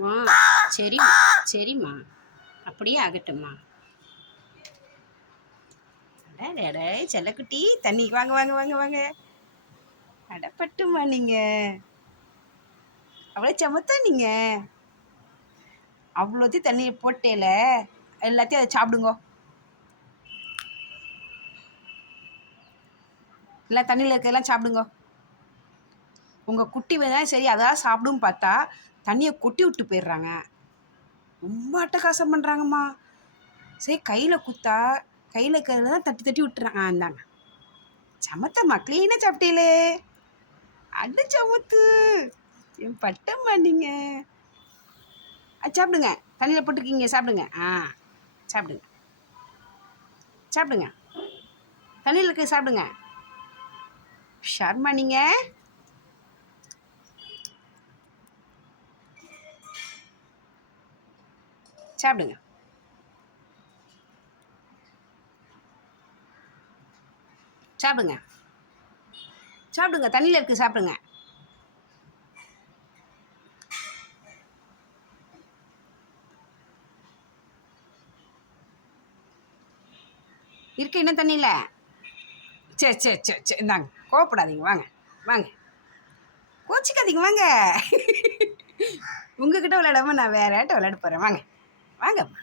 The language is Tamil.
ஆ சரிம்மா சரிம்மா. அப்படியே ஆகட்டும்மா. அட, செல்லக்குட்டி தண்ணி வாங்க வாங்க வாங்க வாங்க. அடப்பட்டுமா நீங்க. அவ்வளோ சமத்தா நீங்க. அவ்வளோத்தையும் தண்ணியை போட்டேல. எல்லாத்தையும் அதை சாப்பிடுங்க. எல்லாம் தண்ணியில் இருக்கிறதெல்லாம் சாப்பிடுங்க. உங்கள் குட்டி வேணா சரி அதான் சாப்பிடும் பார்த்தா தண்ணியை கொட்டி விட்டு போயிடுறாங்க. ரொம்ப அட்டகாசம் பண்ணுறாங்கம்மா சரி கையில் குத்தா கையில் இருக்கிறது தான் தட்டி தட்டி விட்டுறாங்க. ஆ இந்தாங்க. சமத்தம்மா க்ளீனாக சாப்பிட்டீங்களே? அடு சமத்து. என் பட்டம்மா நீங்கள் சாப்பிடுங்க. தண்ணியில் போட்டுருக்கீங்க சாப்பிடுங்க. ஆ சாப்பிடுங்க. சாப்பிடுங்க. தண்ணியில் இருக்க சாப்பிடுங்க. ஷர்மா நீங்கள் சாப்பிடுங்க. சாப்பிடுங்க. சாப்பிடுங்க தண்ணியில் இருக்கு சாப்பிடுங்க. இருக்கு இன்னும் தண்ணியில்? சரி சரி சரி சரி இந்தாங்க. கோவப்படாதீங்க வாங்க வாங்க. கோச்சிக்காதீங்க வாங்க. உங்ககிட்ட விளையாடாம நான் வேற ஆட்ட விளையாட போகிறேன் வாங்க. Vagabundo.